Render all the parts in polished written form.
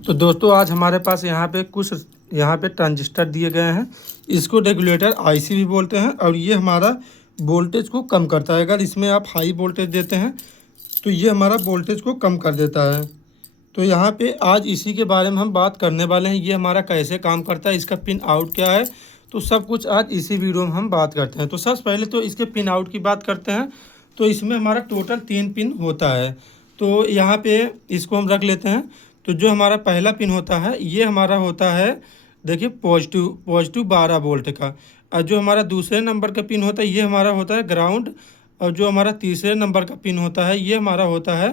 तो दोस्तों आज हमारे पास यहाँ पे ट्रांजिस्टर दिए गए हैं। इसको रेगुलेटर आईसी भी बोलते हैं और ये हमारा वोल्टेज को कम करता है। अगर इसमें आप हाई वोल्टेज देते हैं तो ये हमारा वोल्टेज को कम कर देता है। तो यहाँ पे आज इसी के बारे में हम बात करने वाले हैं। ये हमारा कैसे काम करता है, इसका पिन आउट क्या है, तो सब कुछ आज इसी वीडियो में हम बात करते हैं। तो सबसे पहले तो इसके पिन आउट की बात करते हैं। तो इसमें हमारा टोटल 3 पिन होता है। तो यहाँ पे इसको हम रख लेते हैं। तो जो हमारा पहला पिन होता है ये हमारा होता है, देखिए पॉजिटिव 12 वोल्ट का। और जो हमारा दूसरे नंबर का पिन होता है ये हमारा होता है ग्राउंड। और जो हमारा तीसरे नंबर का पिन होता है ये हमारा होता है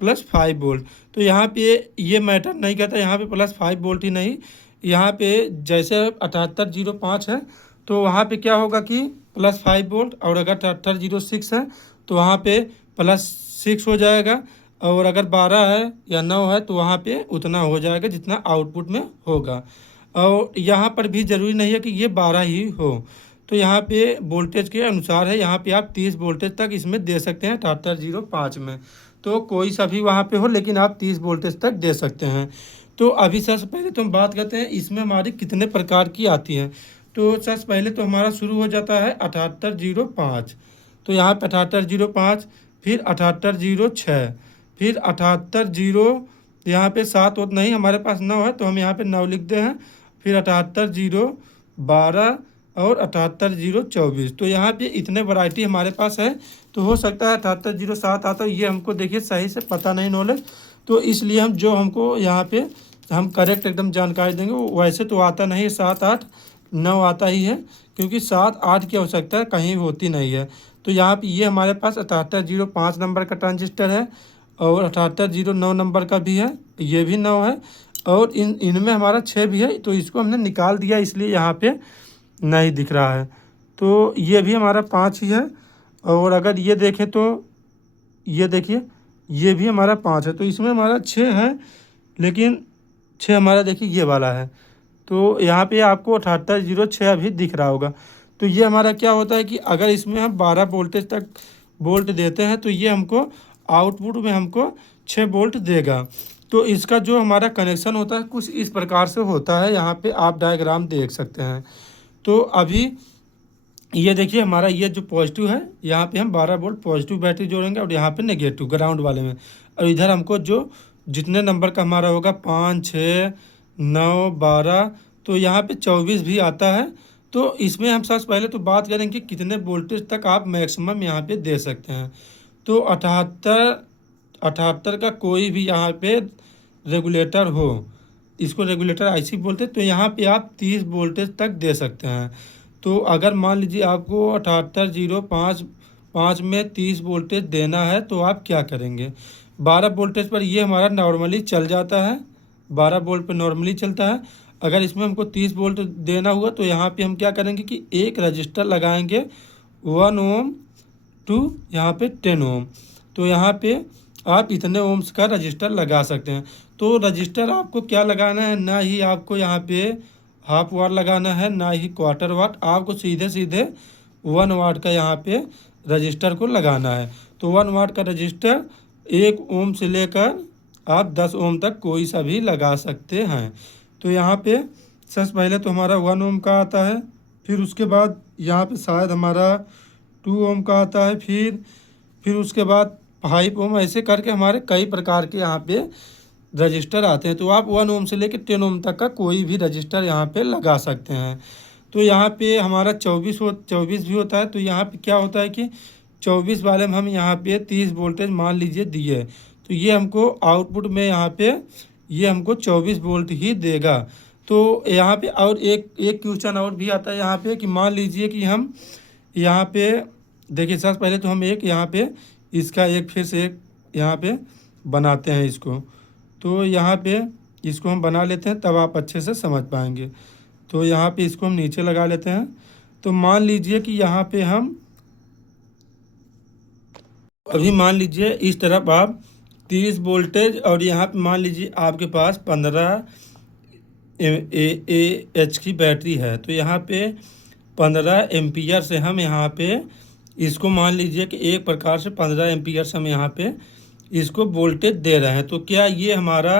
+5 वोल्ट। तो यहाँ पे ये मैटर नहीं करता, यहाँ पे +5 वोल्ट ही नहीं, यहाँ पे जैसे 7805 है तो वहाँ पे क्या होगा कि +5 वोल्ट, और अगर 7806 है तो वहाँ पे +6 हो जाएगा, और अगर 12 है या 9 है तो वहाँ पे उतना हो जाएगा जितना आउटपुट में होगा। और यहाँ पर भी ज़रूरी नहीं है कि ये 12 ही हो। तो यहाँ पे वोल्टेज के अनुसार है, यहाँ पे आप 30 वोल्टेज तक इसमें दे सकते हैं 7805 में। तो कोई सा भी वहाँ पे हो, लेकिन आप 30 वोल्टेज तक दे सकते हैं। तो अभी सबसे पहले तो हम बात करते हैं इसमें हमारी कितने प्रकार की आती हैं। तो सबसे पहले तो हमारा शुरू हो जाता है 7805। तो यहाँ पे 7805, फिर 7806, फिर 78 यहाँ पे 7 और नहीं, हमारे पास 9 है तो हम यहाँ पे 9 लिखते हैं। फिर 78 0 12 और 78 0 24। तो यहाँ पे इतने वैरायटी हमारे पास है। तो हो सकता है 78 0 7 आता है, ये हमको देखिए सही से पता नहीं नॉलेज, तो इसलिए हम जो हमको यहाँ पे हम करेक्ट एकदम जानकारी देंगे। वैसे तो आता नहीं है, 7 8 9 आता ही है, क्योंकि 7 8 की आवश्यकता कहीं होती नहीं है। तो यहाँ पे ये हमारे पास 78 0 5 नंबर का ट्रांजिस्टर है, और 78 0 9 नंबर का भी है, ये भी 9 है, और इनमें हमारा 6 भी है। तो इसको हमने निकाल दिया, इसलिए यहाँ पे नहीं दिख रहा है। तो ये भी हमारा 5 ही है। और अगर ये देखें तो ये देखिए ये भी हमारा 5 है। तो इसमें हमारा 6 है, लेकिन 6 हमारा देखिए ये वाला है। तो यहाँ पे आपको 78 0 6 अभी दिख रहा होगा। तो ये हमारा क्या होता है कि अगर इसमें हम 12 वोल्टेज तक वोल्ट देते हैं तो ये हमको आउटपुट में हमको 6 वोल्ट देगा। तो इसका जो हमारा कनेक्शन होता है कुछ इस प्रकार से होता है, यहाँ पे आप डायग्राम देख सकते हैं। तो अभी ये देखिए हमारा ये जो पॉजिटिव है, यहाँ पे हम 12 वोल्ट पॉजिटिव बैटरी जोड़ेंगे, और यहाँ पे नेगेटिव ग्राउंड वाले में। और इधर हमको जो जितने नंबर का हमारा होगा 5 6 9 12, तो यहाँ पे 24 भी आता है। तो इसमें हम सबसे पहले तो बात करेंगे कि कितने वोल्टेज तक आप मैक्सिमम यहाँ पे दे सकते हैं। तो 78 का कोई भी यहाँ पे रेगुलेटर हो, इसको रेगुलेटर आईसी बोलते हैं, तो यहाँ पे आप 30 वोल्टेज तक दे सकते हैं। तो अगर मान लीजिए आपको 78 0 5 में 30 वोल्टेज देना है तो आप क्या करेंगे। 12 वोल्टेज पर ये हमारा नॉर्मली चल जाता है, 12 वोल्ट पर नॉर्मली चलता है। अगर इसमें हमको 30 वोल्ट देना हुआ तो यहाँ पे हम क्या करेंगे कि एक रजिस्टर लगाएंगे 1 ओम टू यहाँ पे 10 ओम। तो यहाँ पे आप इतने ओम्स का रजिस्टर लगा सकते हैं। तो रजिस्टर आपको क्या लगाना है, ना ही आपको यहाँ पे हाफ वाट लगाना है, ना ही क्वार्टर वाट, आपको सीधे सीधे 1 वाट का यहाँ पे रजिस्टर को लगाना है। तो 1 वाट का रजिस्टर 1 ओम से लेकर आप 10 ओम तक कोई सा भी लगा सकते हैं। तो यहाँ पे सबसे पहले तो हमारा 1 ओम का आता है, फिर उसके बाद यहाँ पे शायद हमारा 2 ओम का आता है, फिर उसके बाद 5 ओम, ऐसे करके हमारे कई प्रकार के यहाँ पे रजिस्टर आते हैं। तो आप 1 ओम से लेकर 10 ओम तक का कोई भी रजिस्टर यहाँ पे लगा सकते हैं। तो यहाँ पे हमारा 24 भी होता है। तो यहाँ पे क्या होता है कि 24 वाले में हम यहाँ पे 30 वोल्टेज मान लीजिए दिए, तो ये हमको आउटपुट में यहाँ पे ये हमको 24 वोल्ट ही देगा। तो यहाँ पे और एक क्वेश्चन और भी आता है यहाँ पे कि मान लीजिए कि हम यहाँ पे देखिए सबसे पहले तो हम एक यहाँ पे इसका एक फिर से एक यहाँ पे बनाते हैं इसको। तो यहाँ पे इसको हम बना लेते हैं, तब आप अच्छे से समझ पाएंगे। तो यहाँ पे इसको हम नीचे लगा लेते हैं। तो मान लीजिए कि यहाँ पे हम अभी मान लीजिए इस तरफ आप 30 वोल्टेज, और यहाँ पे मान लीजिए आपके पास 15 एच की बैटरी है। तो यहाँ पे 15 एम्पियर से हम यहाँ पे इसको मान लीजिए कि एक प्रकार से 15 एम्पियर से हम यहाँ पे इसको वोल्टेज दे रहे हैं। तो क्या ये हमारा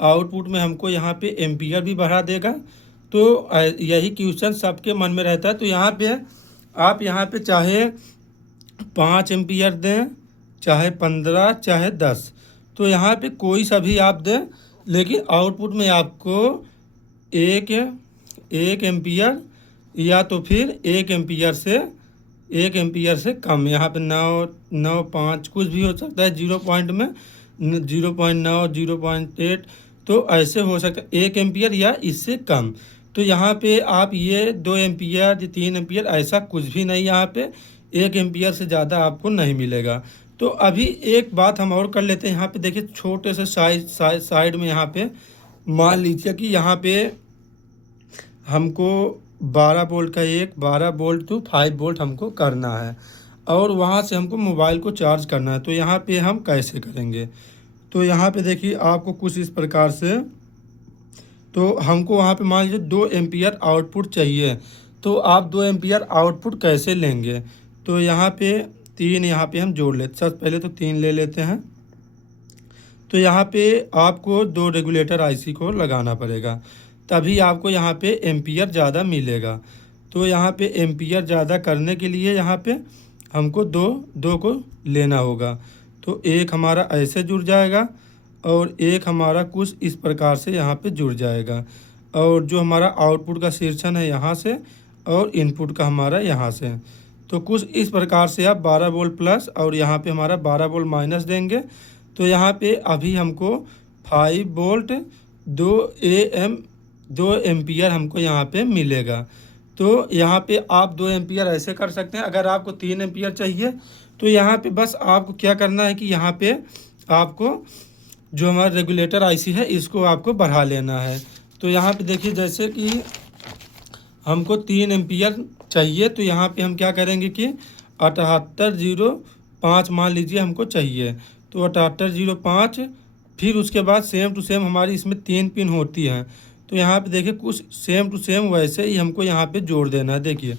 आउटपुट में हमको यहाँ पे एम्पियर भी बढ़ा देगा। तो यही क्वेश्चन सबके मन में रहता है। तो यहाँ पे आप यहाँ पे चाहे 5 एम्पियर दें, चाहे 15, चाहे 10, तो यहाँ पे कोई सा भी आप दें, लेकिन आउटपुट में आपको एक एम्पियर या तो फिर 1 एम्पियर से कम, यहाँ पे 9.5 कुछ भी हो सकता है, 0 पॉइंट में 0.9, 0.8, तो ऐसे हो सकता है 1 एम्पियर या इससे कम। तो यहाँ पे आप ये 2 एम्पियर, 3 एम्पियर, ऐसा कुछ भी नहीं, यहाँ पे 1 एम्पियर से ज़्यादा आपको नहीं मिलेगा। तो अभी एक बात हम और कर लेते हैं। यहाँ पे देखिए छोटे से साइड में यहाँ पे मान लीजिए कि यहाँ पे हमको 12 वोल्ट का 12 वोल्ट टू 5 वोल्ट हमको करना है, और वहाँ से हमको मोबाइल को चार्ज करना है। तो यहाँ पे हम कैसे करेंगे? तो यहाँ पे देखिए आपको कुछ इस प्रकार से, तो हमको वहाँ पे मान लीजिए 2 एम्पियर आउटपुट चाहिए। तो आप 2 एम्पियर आउटपुट कैसे लेंगे? तो यहाँ पे 3 यहाँ पे हम जोड़ लेते, सबसे पहले तो 3 ले लेते हैं। तो यहाँ पे आपको 2 रेगुलेटर आईसी को लगाना पड़ेगा, तभी आपको यहाँ पे एम्पियर ज़्यादा मिलेगा। तो यहाँ पे एम्पियर ज़्यादा करने के लिए यहाँ पे हमको दो को लेना होगा। तो एक हमारा ऐसे जुड़ जाएगा और एक हमारा कुछ इस प्रकार से यहाँ पे जुड़ जाएगा, और जो हमारा आउटपुट का शीर्षण है यहाँ से, और इनपुट का हमारा यहाँ से। तो कुछ इस प्रकार से आप 12 वोल्ट प्लस और यहाँ पे हमारा 12 वोल्ट माइनस देंगे। तो यहाँ पे अभी हमको 5 वोल्ट 2 एम्पियर हमको यहाँ पे मिलेगा। तो यहाँ पे आप 2 एम्पियर ऐसे कर सकते हैं। अगर आपको 3 एम्पियर चाहिए तो यहाँ पे बस आपको क्या करना है कि यहाँ पे आपको जो हमारा रेगुलेटर आईसी है इसको आपको बढ़ा लेना है। तो यहाँ पे देखिए जैसे कि हमको 3 एम्पियर चाहिए, तो यहाँ पे हम क्या करेंगे कि 7805 मान लीजिए हमको चाहिए। तो 7805, फिर उसके बाद सेम टू सेम हमारी इसमें 3 पिन होती हैं। तो यहाँ पे देखिए कुछ सेम टू सेम वैसे ही हमको यहाँ पे जोड़ देना है। देखिए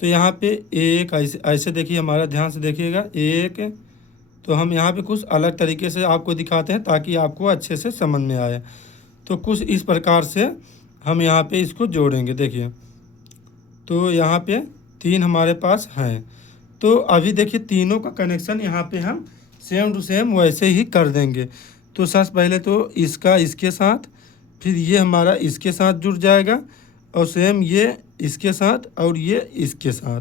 तो यहाँ पे एक ऐसे देखिए, हमारा ध्यान से देखिएगा एक। तो हम यहाँ पे कुछ अलग तरीके से आपको दिखाते हैं ताकि आपको अच्छे से समझ में आए। तो कुछ इस प्रकार से हम यहाँ पे इसको जोड़ेंगे। देखिए तो यहाँ पे 3 हमारे पास हैं। तो अभी देखिए तीनों का कनेक्शन यहाँ पे हम सेम टू सेम वैसे ही कर देंगे। तो सबसे पहले तो इसका इसके साथ, फिर ये हमारा इसके साथ जुड़ जाएगा, और सेम ये इसके साथ, और ये इसके साथ,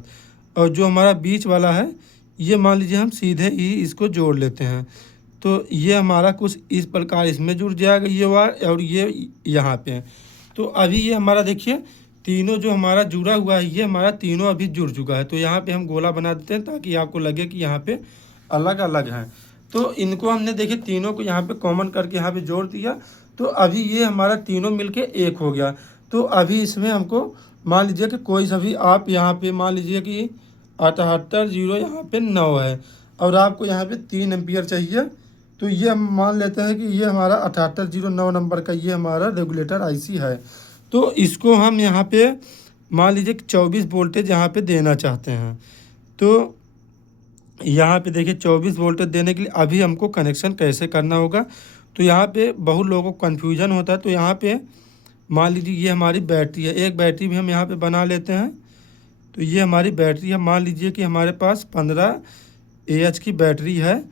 और जो हमारा बीच वाला है ये मान लीजिए हम सीधे ही इसको जोड़ लेते हैं। तो ये हमारा कुछ इस प्रकार इसमें जुड़ जाएगा, ये वाला और ये यहाँ पे। तो अभी ये हमारा देखिए तीनों जो हमारा जुड़ा हुआ है, ये हमारा तीनों अभी जुड़ चुका है। तो यहाँ पे हम गोला बना देते हैं ताकि आपको लगे कि यहाँ पे अलग अलग हैं। तो इनको हमने देखिए तीनों को यहाँ पे कॉमन करके यहाँ पे जोड़ दिया। तो अभी ये हमारा तीनों मिलके एक हो गया। तो अभी इसमें हमको मान लीजिए कि कोई सा भी आप यहाँ पे मान लीजिए कि 78 यहाँ पे 9 है, और आपको यहाँ पे 3 एम्पियर चाहिए। तो ये हम मान लेते हैं कि ये हमारा 7809 नंबर का ये हमारा रेगुलेटर आईसी है। तो इसको हम यहाँ पे मान लीजिए कि 24 वोल्टेज यहाँ पे देना चाहते हैं। तो यहाँ पे देखिए 24 वोल्टेज देने के लिए अभी हमको कनेक्शन कैसे करना होगा। तो यहाँ पे बहुत लोगों को कन्फ्यूजन होता है। तो यहाँ पे मान लीजिए ये हमारी बैटरी है, एक बैटरी भी हम यहाँ पे बना लेते हैं। तो ये हमारी बैटरी है, मान लीजिए कि हमारे पास 15 AH की बैटरी है।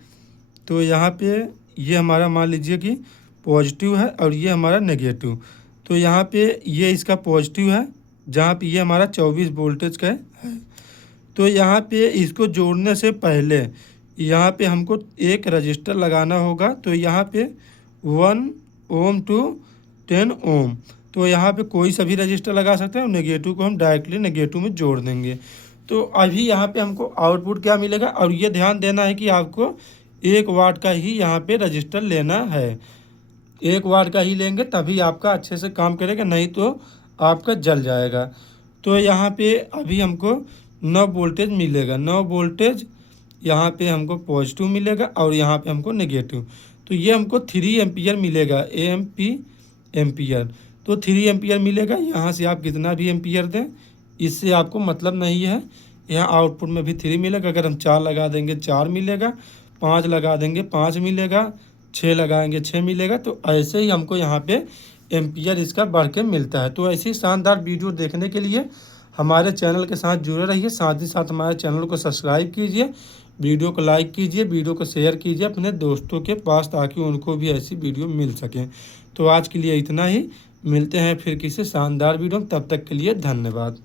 तो यहाँ पे ये हमारा मान लीजिए कि पॉजिटिव है और ये हमारा नेगेटिव। तो यहाँ पे ये इसका पॉजिटिव है, जहाँ पे ये हमारा 24 वोल्टेज का है। तो यहाँ पे इसको जोड़ने से पहले यहाँ पे हमको एक रजिस्टर लगाना होगा। तो यहाँ पे 1 ओम टू 10 ओम, तो यहाँ पे कोई सा भी रजिस्टर लगा सकते हैं, और नेगेटिव को हम डायरेक्टली नेगेटिव में जोड़ देंगे। तो अभी यहाँ पे हमको आउटपुट क्या मिलेगा, और ये ध्यान देना है कि आपको 1 वाट का ही यहाँ पे रजिस्टर लेना है। 1 वाट का ही लेंगे तभी आपका अच्छे से काम करेगा, नहीं तो आपका जल जाएगा। तो यहाँ पे अभी हमको 9 वोल्टेज मिलेगा, 9 वोल्टेज यहाँ पे हमको पॉजिटिव मिलेगा, और यहाँ पे हमको नेगेटिव। तो ये हमको 3 एम्पियर मिलेगा, एम्पियर। तो 3 एम्पियर मिलेगा। यहाँ से आप कितना भी एम्पियर दें इससे आपको मतलब नहीं है। यहाँ आउटपुट में भी 3 मिलेगा। अगर हम 4 लगा देंगे 4 मिलेगा, 5 लगा देंगे 5 मिलेगा, 6 लगाएंगे 6 मिलेगा। तो ऐसे ही हमको यहाँ पे एम्पियर इसका बढ़ के मिलता है। तो ऐसी शानदार वीडियो देखने के लिए हमारे चैनल के साथ जुड़े रहिए, साथ ही साथ हमारे चैनल को सब्सक्राइब कीजिए, वीडियो को लाइक कीजिए, वीडियो को शेयर कीजिए अपने दोस्तों के पास, ताकि उनको भी ऐसी वीडियो मिल सकें। तो आज के लिए इतना ही, मिलते हैं फिर किसी शानदार वीडियो में, तब तक के लिए धन्यवाद।